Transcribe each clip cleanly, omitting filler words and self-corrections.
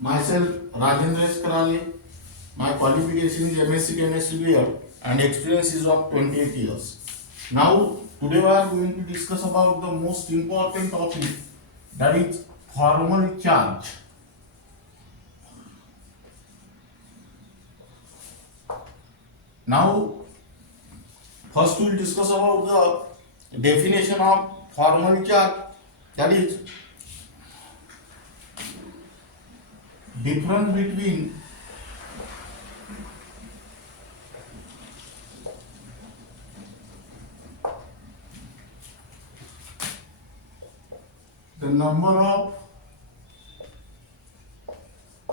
Myself, Rajendra S. Karale. My qualification is MSc Chemistry BA and experience is of 28 years. Now, today we are going to discuss about the most important topic, that is formal charge. Now, first we will discuss about the definition of formal charge, that is difference between the number of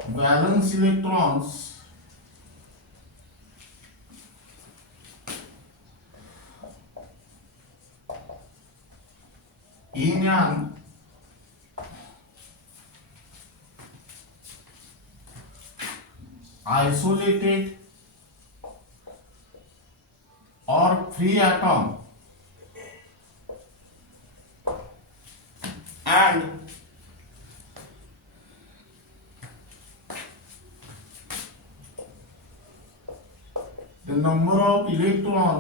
valence electrons in an isolated or free atom and the number of electrons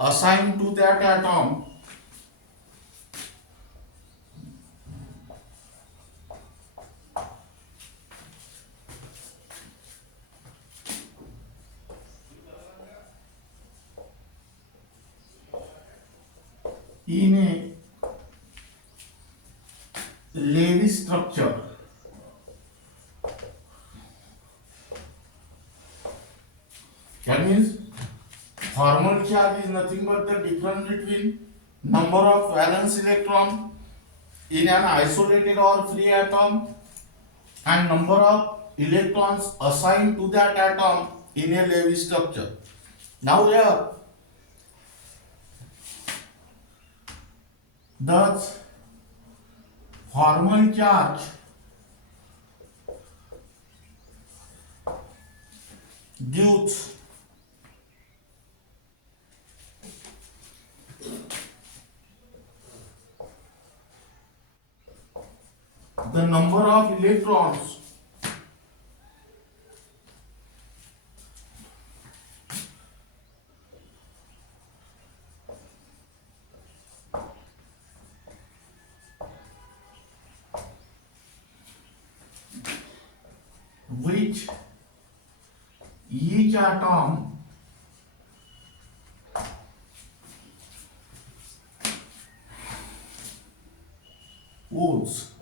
assigned to that atom in a Levy structure. That means formal charge is nothing but the difference between number of valence electron in an isolated or free atom and number of electrons assigned to that atom in a Levy structure. Now here, thus formal charge gives the number of electrons which each atom holds.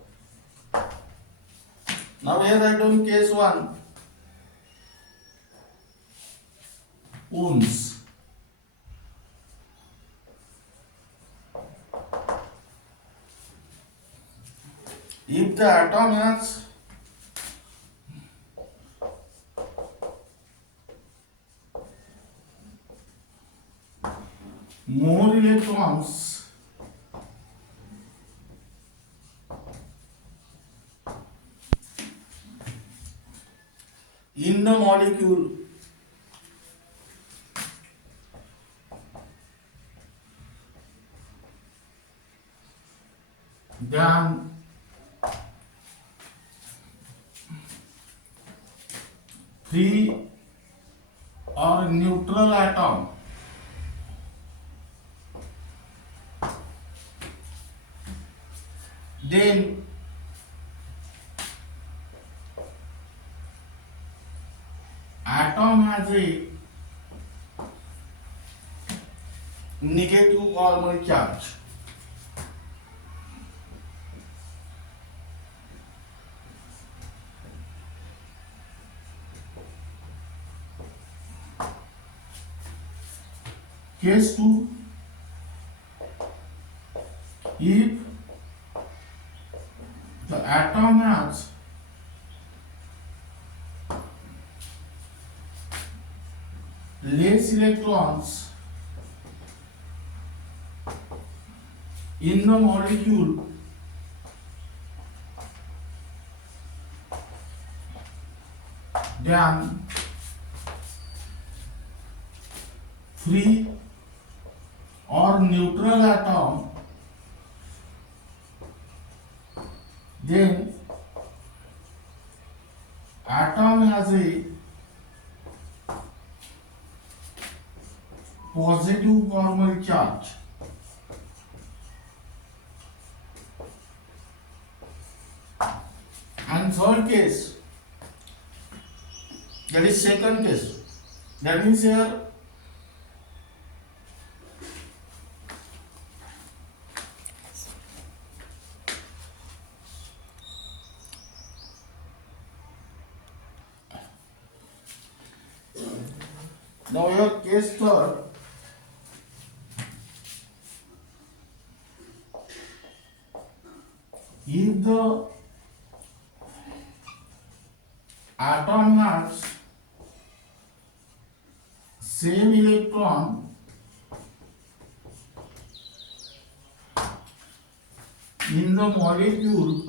Now here I done case 1 ounce. If the atom has more electrons in the molecule than free or neutral atom, then atom has a negative formal charge. Case 2, if the atom has less electrons in the molecule than free or neutral atom, then atom has a positive formal charge. And third case, that is second case. That means here now your case third, if the atom has same electron in the molecule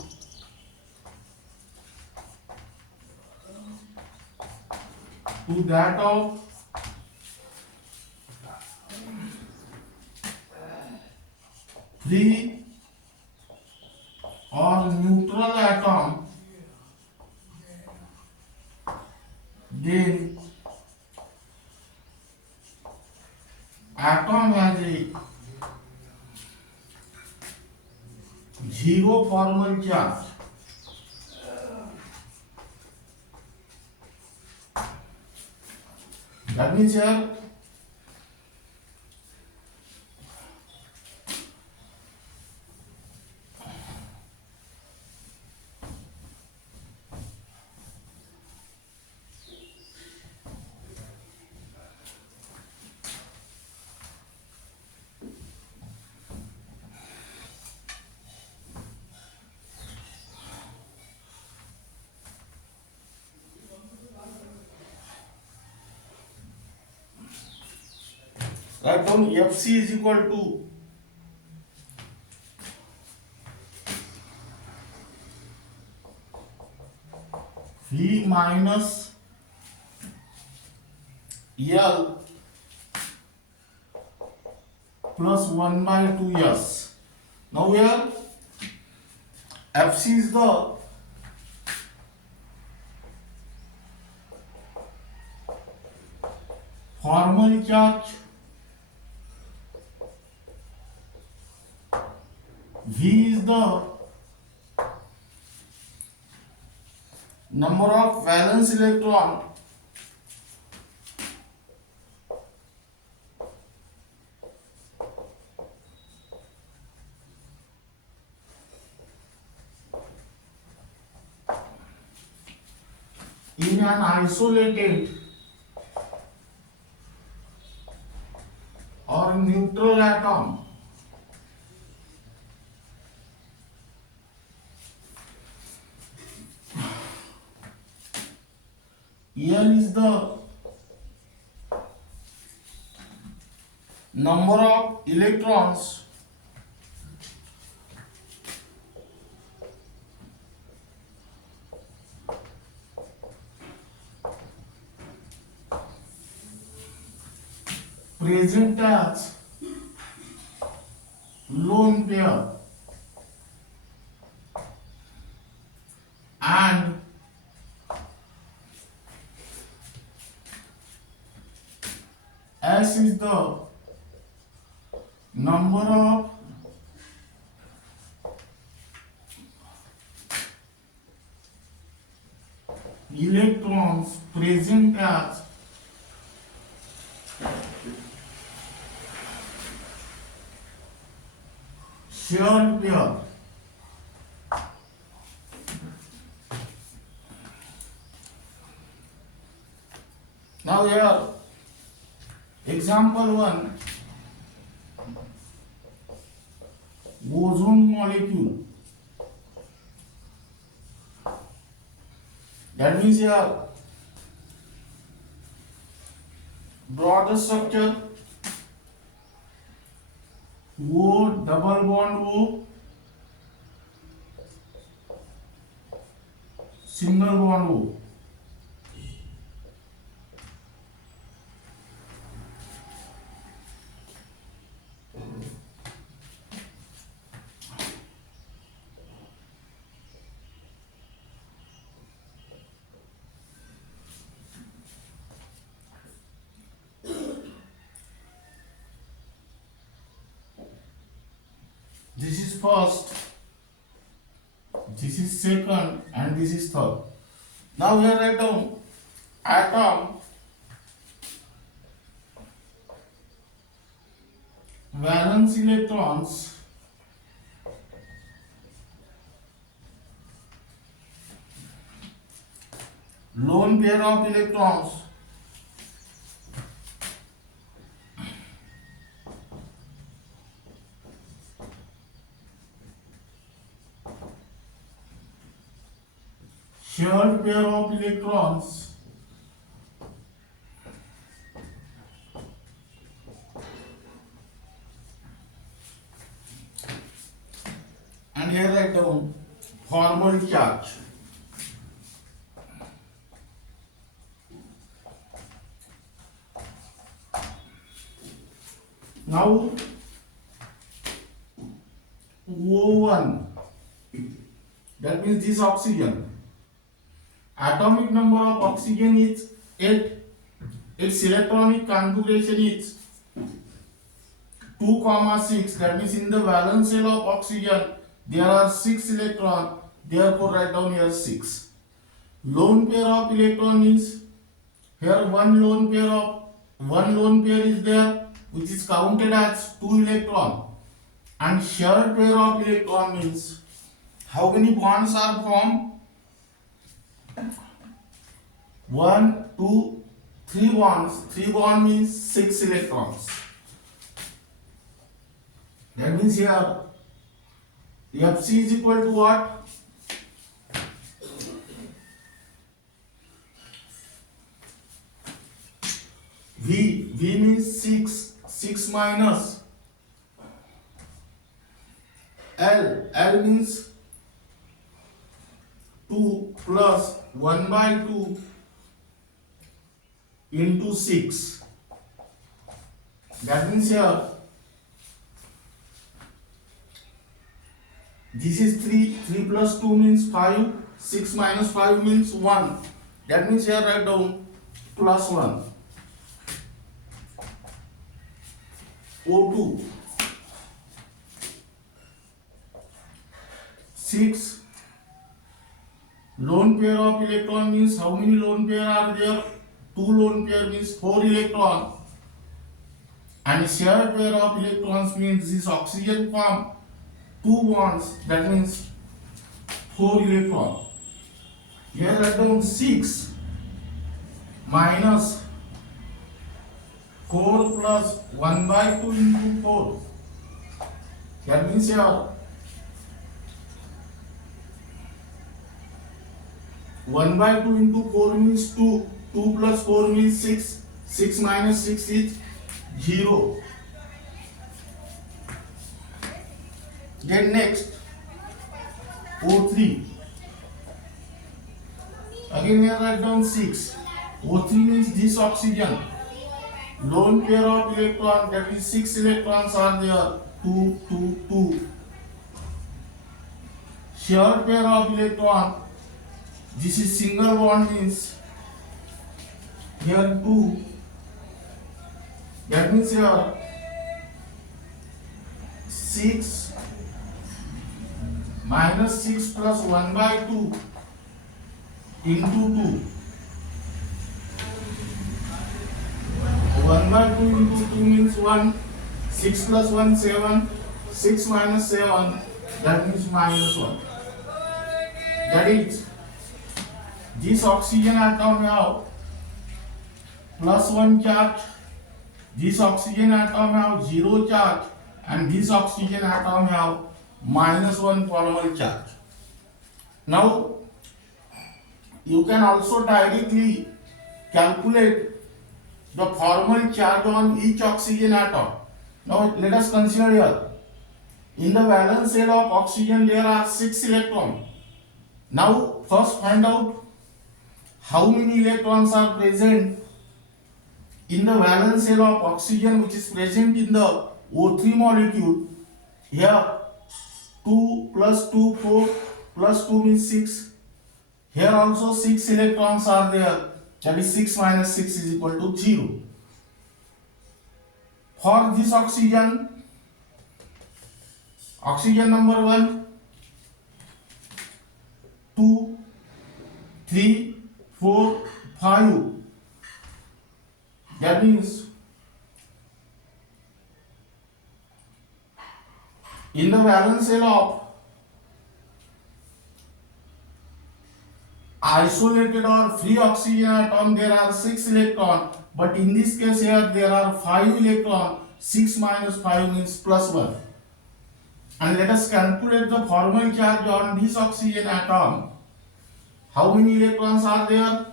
to that of free or neutral atom, then atom has a zero formal charge. That means here write down Fc is equal to V minus L plus 1 by 2s. Now here Fc is the formal charge, V is the number of valence electron in an isolated or neutral atom. L is the number of electrons present as lone pair, and S is the number of electrons present as shared pair. Now here example 1, ozone molecule. That means here draw the structure O double bond O, single bond O. is first, this is second, and this is third. Now here write down atom valence electrons lone pair of electrons shared pair of electrons and here write down formal charge. Now O1, that means this oxygen, atomic number of oxygen is 8, its electronic configuration is 2,6, that means in the valence shell of oxygen there are 6 electrons, therefore write down here 6. Lone pair of electron means here one lone pair is there, which is counted as 2 electron, and shared pair of electron means how many bonds are formed? 1, 2, 3 bonds. 3 bonds means 6 electrons. That means here Fc is equal to what? V means 6. 6 minus L means 2 plus 1 by 2 into 6. That means here this is 3 plus 2 means 5, 6 minus 5 means 1. That means here write down plus 1. O2 6 lone pair of electron means how many lone pair are there? 2 lone pair means 4 electron, and shared pair of electrons means this oxygen form 2 bonds, that means 4 electron. Here write down 6 minus 4 plus 1 by 2 into 4. That means here 1 by 2 into 4 means 2. 2 plus 4 means 6. 6 minus 6 is 0. Then next O3. Again here write down 6. O3 means this oxygen. Lone pair of electron, that is 6 electrons are there. 2, 2, 2. Shared pair of electron. This is single bond means here 2. That means here 6 minus 6 plus 1 by 2 into 2. 1 by 2 into 2 means 1. 6 plus 1 7. 6 minus 7, that means minus 1. That is, this oxygen atom have plus 1 charge, this oxygen atom have 0 charge, and this oxygen atom have minus 1 formal charge. Now you can also directly calculate the formal charge on each oxygen atom. Now let us consider here, in the valence shell of oxygen there are 6 electrons. Now first find out how many electrons are present in the valence shell of oxygen which is present in the O3 molecule. Here 2 plus 2 4 plus 2 means 6. Here also 6 electrons are there, that is 6 minus 6 is equal to 0. For this oxygen Oxygen number 1, 2, 3, 4, 5. That means in the valence shell of isolated or free oxygen atom there are 6 electrons, but in this case here there are 5 electrons. 6 minus 5 means plus 1. And let us calculate the formal charge on this oxygen atom. How many electrons are there?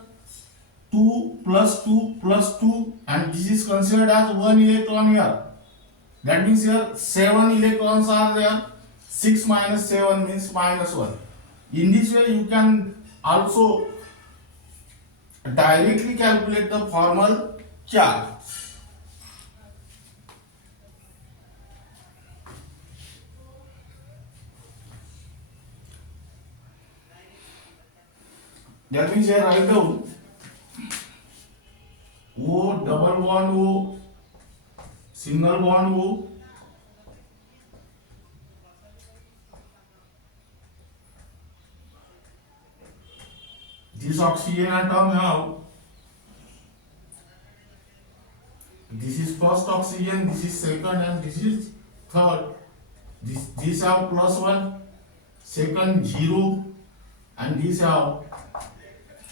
2 plus 2 plus 2, and this is considered as 1 electron here. That means here 7 electrons are there. 6 minus 7 means minus 1. In this way you can also directly calculate the formal charge. That means here write down O double bond O, single bond O, this oxygen atom have, this is first oxygen, this is second, and this is third. This have plus 1, second 0, and this have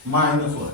minus 1.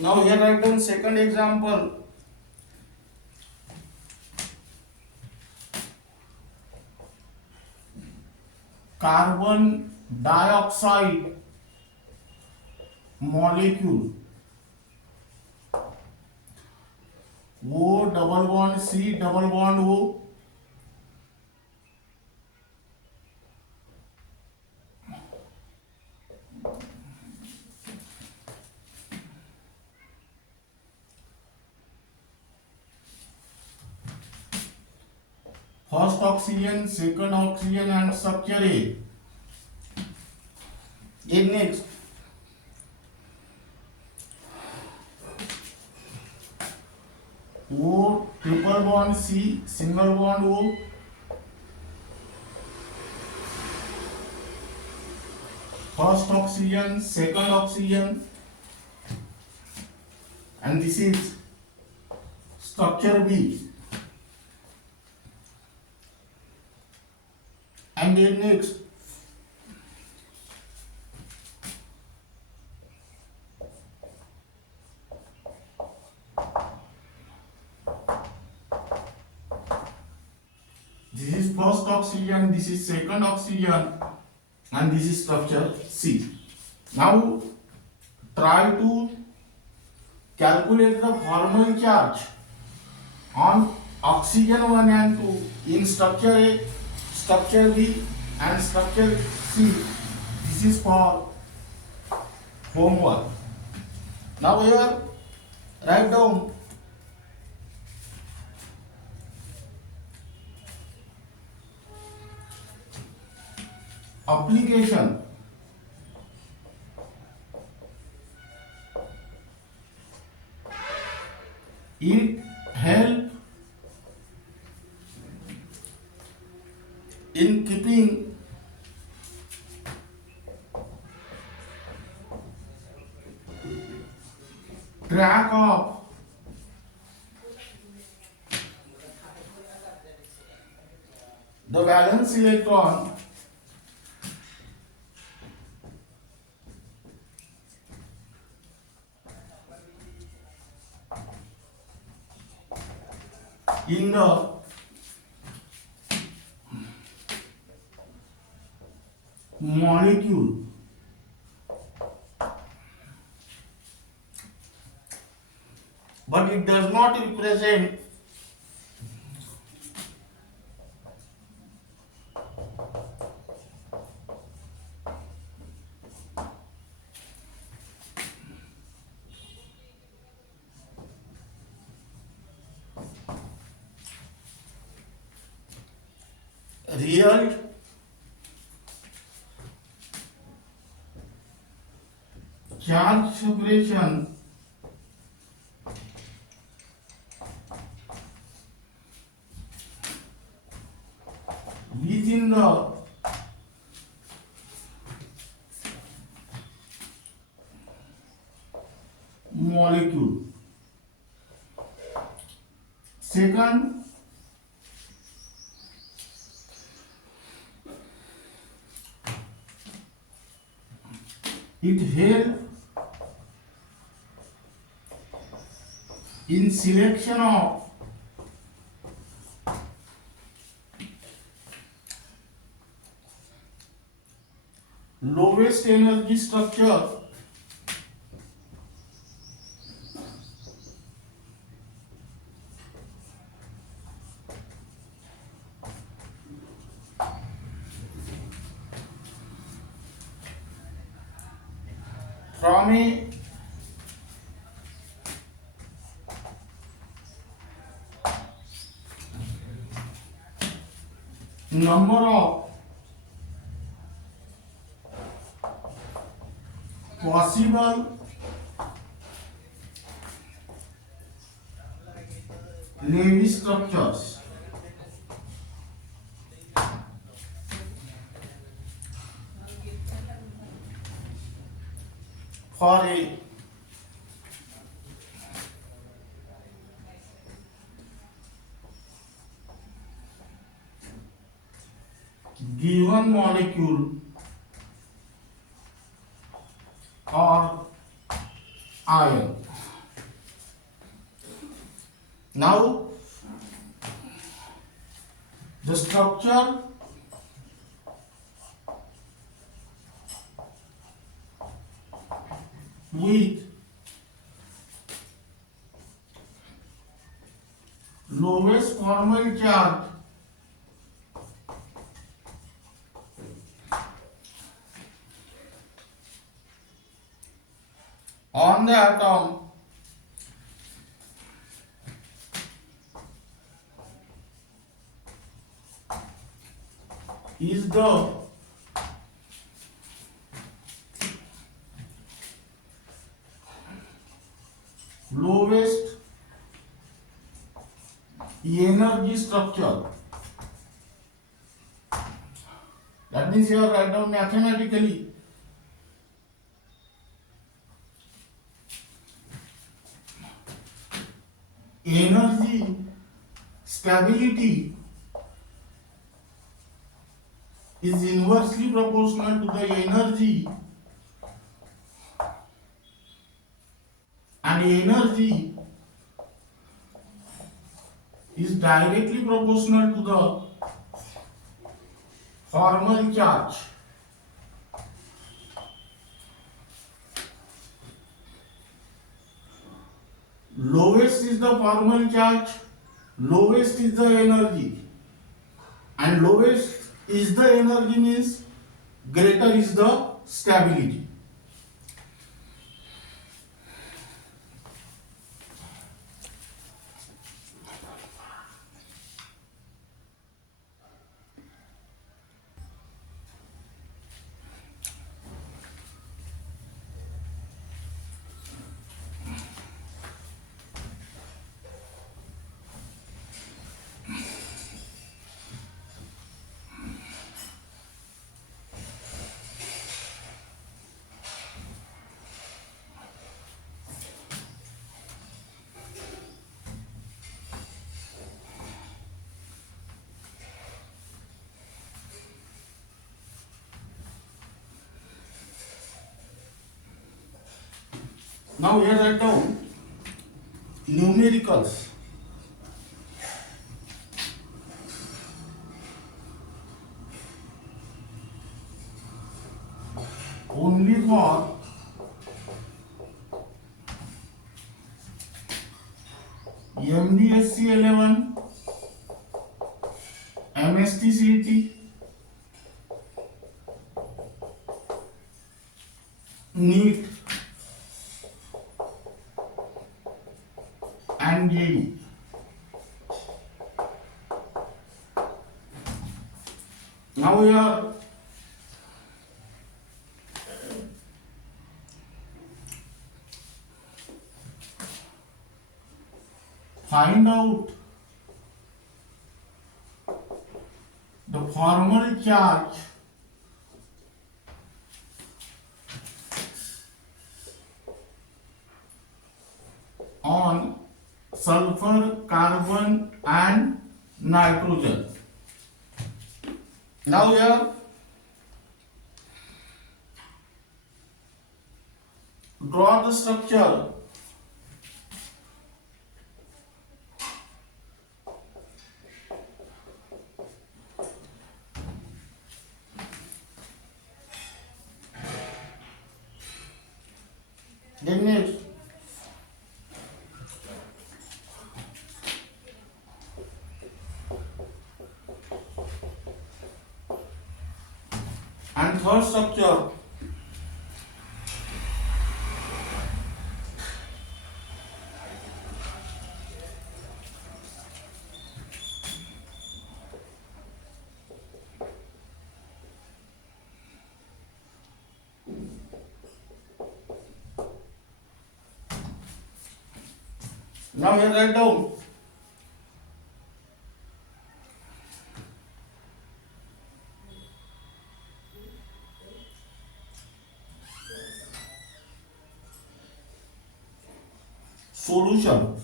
Now here write down second example. Carbon dioxide molecule O double bond C double bond O, first oxygen, second oxygen, and structure A. In next, O triple bond C single bond O, first oxygen, second oxygen, and this is structure B. And then next, this is first oxygen, this is second oxygen, and this is structure C. Now try to calculate the formal charge on oxygen 1 and 2 in structure A, structure B, and structure C. This is for homework. Now here write down application. It help in keeping track of the valence electron in the molecule but it does not represent real charge separation within the molecule. Second, it helps in selection of lowest energy structure from a number of possible Levy structures. For a given molecule or ion. Now, the structure with lowest formal charge on the atom is the lowest energy structure. That means you write down mathematically energy stability is inversely proportional to the energy, and energy is directly proportional to the formal charge. Lowest is the formal charge, lowest is the energy, and lowest is the energy means greater is the stability. Now here write down numericals. Only for MBSE 11, MST-CET, NEET and JEE. Now we are find out the formal charge on sulfur, carbon and nitrogen. Now here draw the structure. Then next, and third structure. Now here write down solution.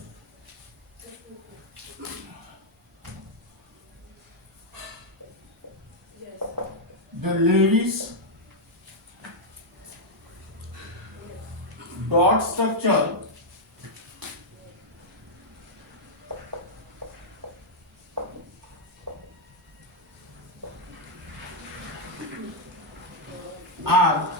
The Lewis dot structure are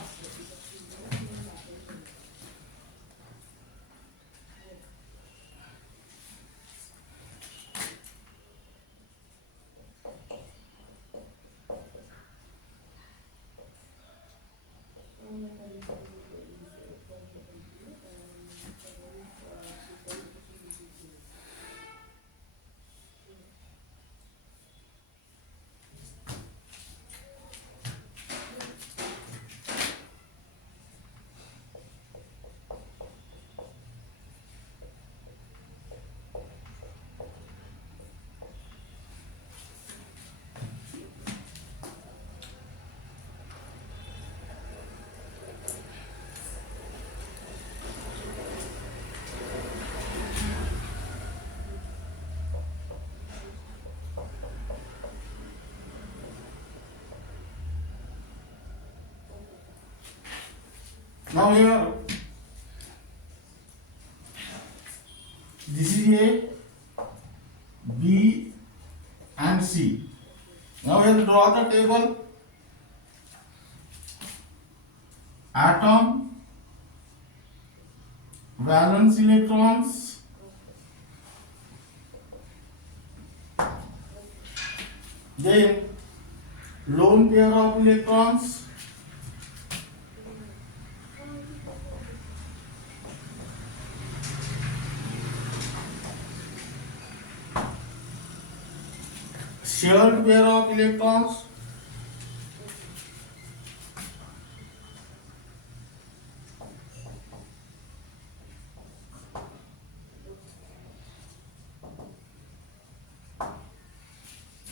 now here this is A, B and C. Now we will draw the table. Atom, valence electrons, then lone pair of electrons, shared pair of electrons,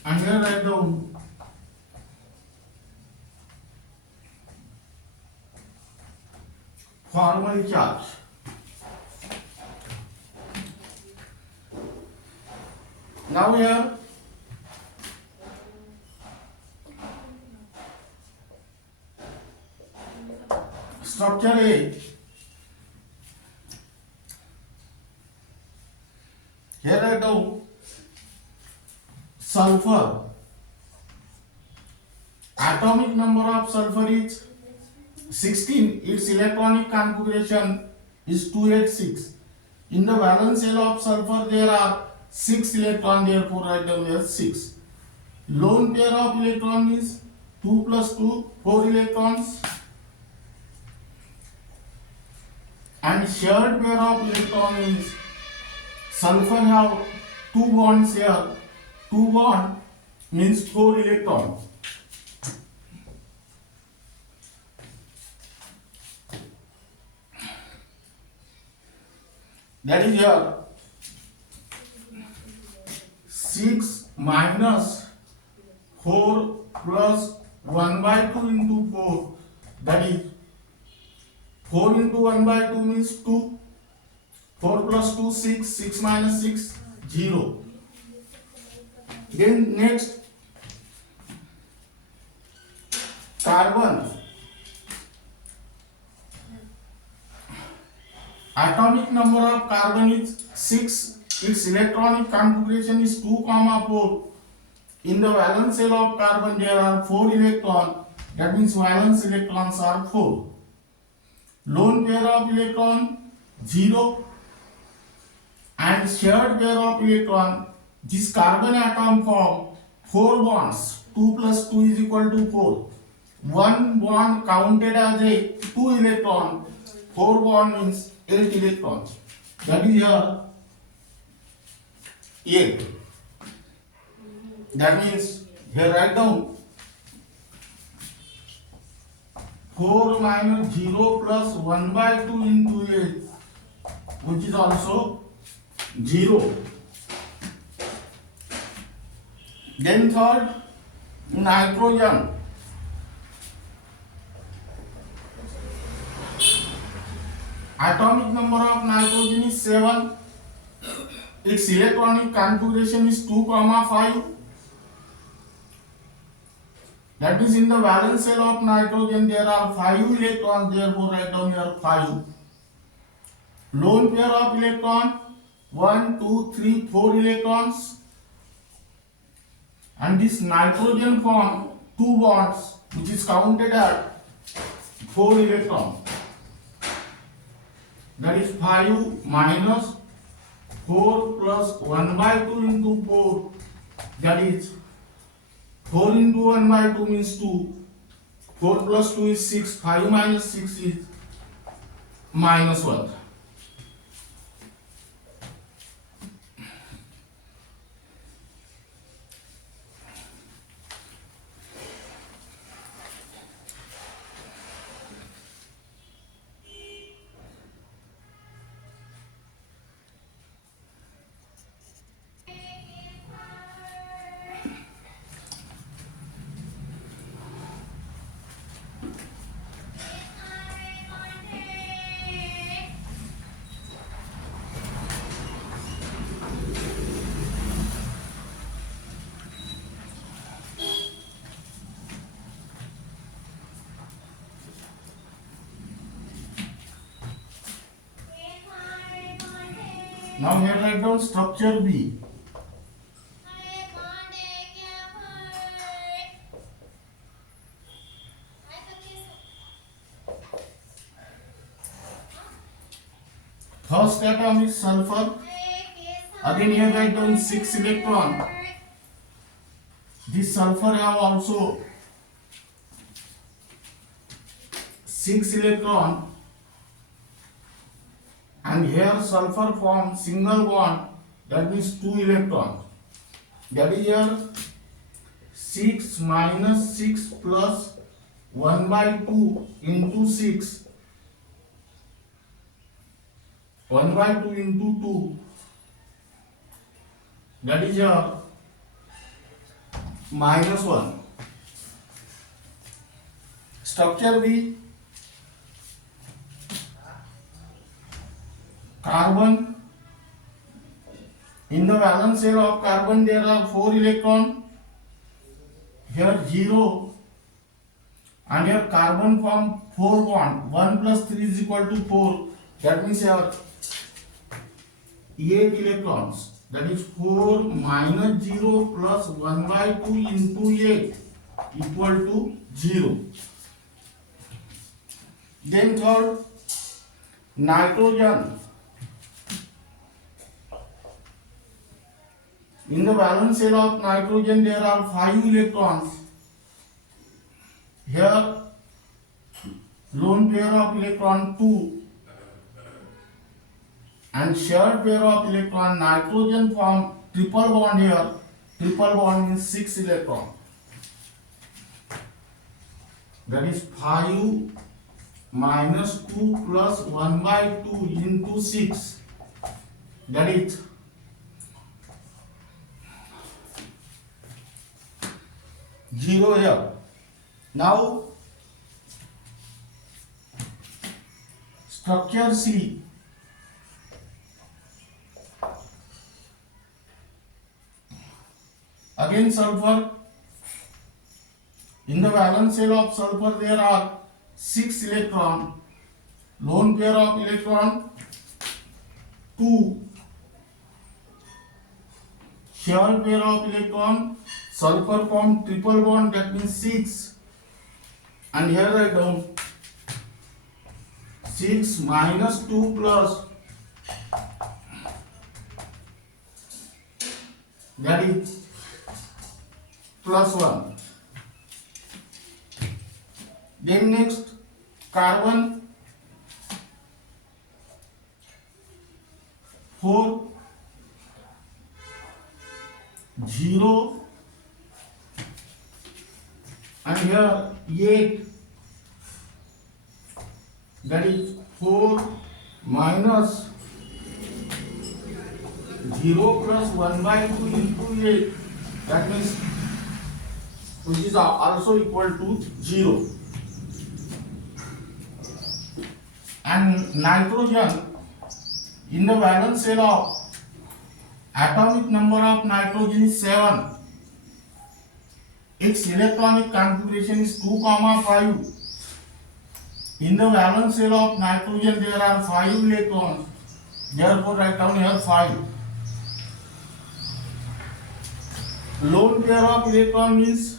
and here write down formal charge. Now here structure A. Here I do sulfur. Atomic number of sulfur is 16. Its electronic configuration is 286. In the valence shell of sulfur there are 6 electrons, therefore write down here 6. Lone pair of electrons is 2 plus 2, 4 electrons. And shared pair of electrons is sulfur have 2 bonds here. 2 bond means 4 electrons. That is here 6 minus 4 plus 1 by 2 into 4. That is 4 into 1 by 2 means 2. 4 plus 2, 6. 6 minus 6, 0. Then next, carbon. Atomic number of carbon is 6. Its electronic configuration is 2, 4. In the valence shell of carbon there are 4 electrons. That means valence electrons are 4. Lone pair of electron 0. And shared pair of electron. This carbon atom form 4 bonds. 2 plus 2 is equal to 4. One bond counted as a 2 electron. 4 bond means 8 electrons. That is here 8. That means here write down 4 minus 0 plus 1 by 2 into 8, which is also 0. Then third, nitrogen. Atomic number of nitrogen is 7. Its electronic configuration is 2, 5. That means in the valence shell of nitrogen there are 5 electrons, therefore write down here 5. Lone pair of electron 1, 2, 3, 4 electrons. And this nitrogen form 2 bonds, which is counted at 4 electrons. That is 5 minus 4 plus 1 by 2 into 4. That is 4 into 1 by 2 means 2. 4 plus 2 is 6. 5 minus 6 is minus 1. Now here write down structure B. First atom is sulfur. Again here write down 6 electron. This sulfur have also 6 electron. And here sulfur forms single bond, that means 2 electrons. That is here 6 minus 6 plus 1 by 2 into 6. 1 by 2 into 2. That is here minus 1. Structure B. Carbon. In the valence shell of carbon there are 4 electrons. Here 0. And here carbon form 4 bond. 1 plus 3 is equal to 4. That means here 8 electrons. That is 4 minus 0 plus 1 by 2 into 8 equal to 0. Then third, nitrogen. In the valence shell of nitrogen there are 5 electrons. Here lone pair of electron 2 and shared pair of electron. Nitrogen form triple bond here. Triple bond means 6 electron. That is 5 minus 2 plus 1 by 2 into 6. That is 0 here. Now structure C. Again sulfur. In the valence shell of sulfur there are 6 electron. Lone pair of electron 2. Shared pair of electron. Sulfur form triple bond, that means 6. And here write down 6 minus 2 plus, that is plus 1. Then next carbon 4, 0 and here 8, that is 4 minus 0 plus 1 by 2 into 8, that means which is also equal to 0. And nitrogen, in the valence shell of atomic number of nitrogen is 7. Its electronic configuration is 2, 5. In the valence shell of nitrogen there are 5 electrons. Therefore write down here 5. Lone pair of electron means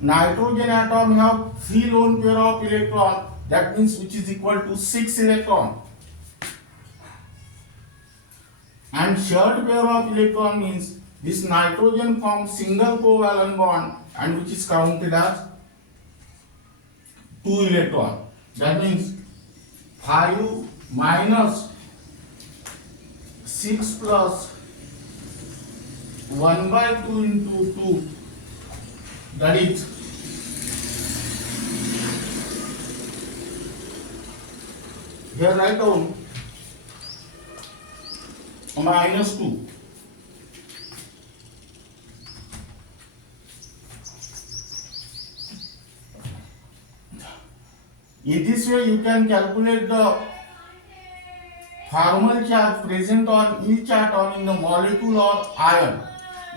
nitrogen atom have 3 lone pair of electron. That means which is equal to 6 electron. And shared pair of electron means this nitrogen forms single covalent bond and which is counted as 2 electron. That means 5 minus 6 plus 1 by 2 into 2, that is here write down minus 2. In this way you can calculate the thermal charge present on each atom in the molecule or ion.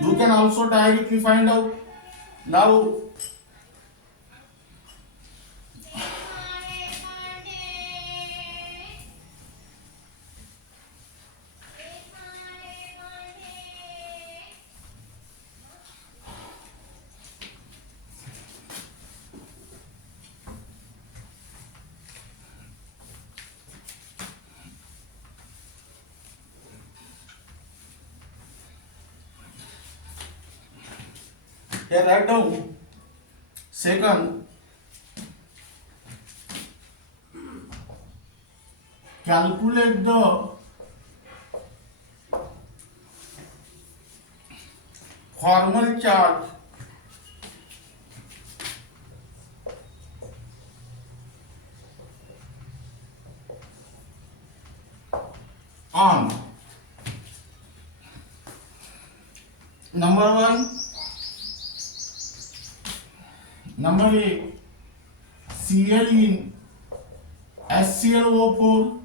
You can also directly find out. Now here write down second, calculate the formal charge on number 1, number A, Cl in HClO4,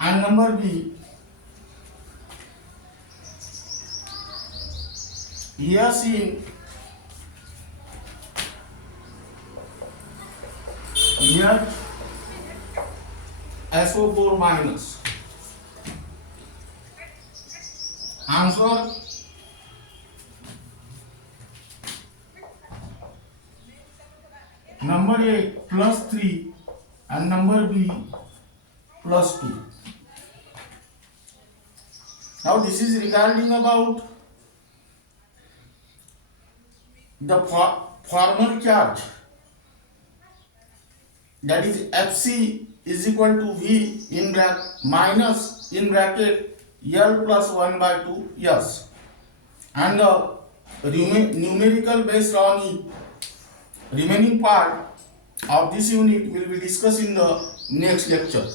and number B, S in HSO4 minus. Answer number A plus 3 and number B plus 2. Now this is regarding about the formal charge, that is Fc is equal to V in bracket minus in bracket L plus 1 by 2 S, and the numerical based on it. Remaining part of this unit will be discussed in the next lecture.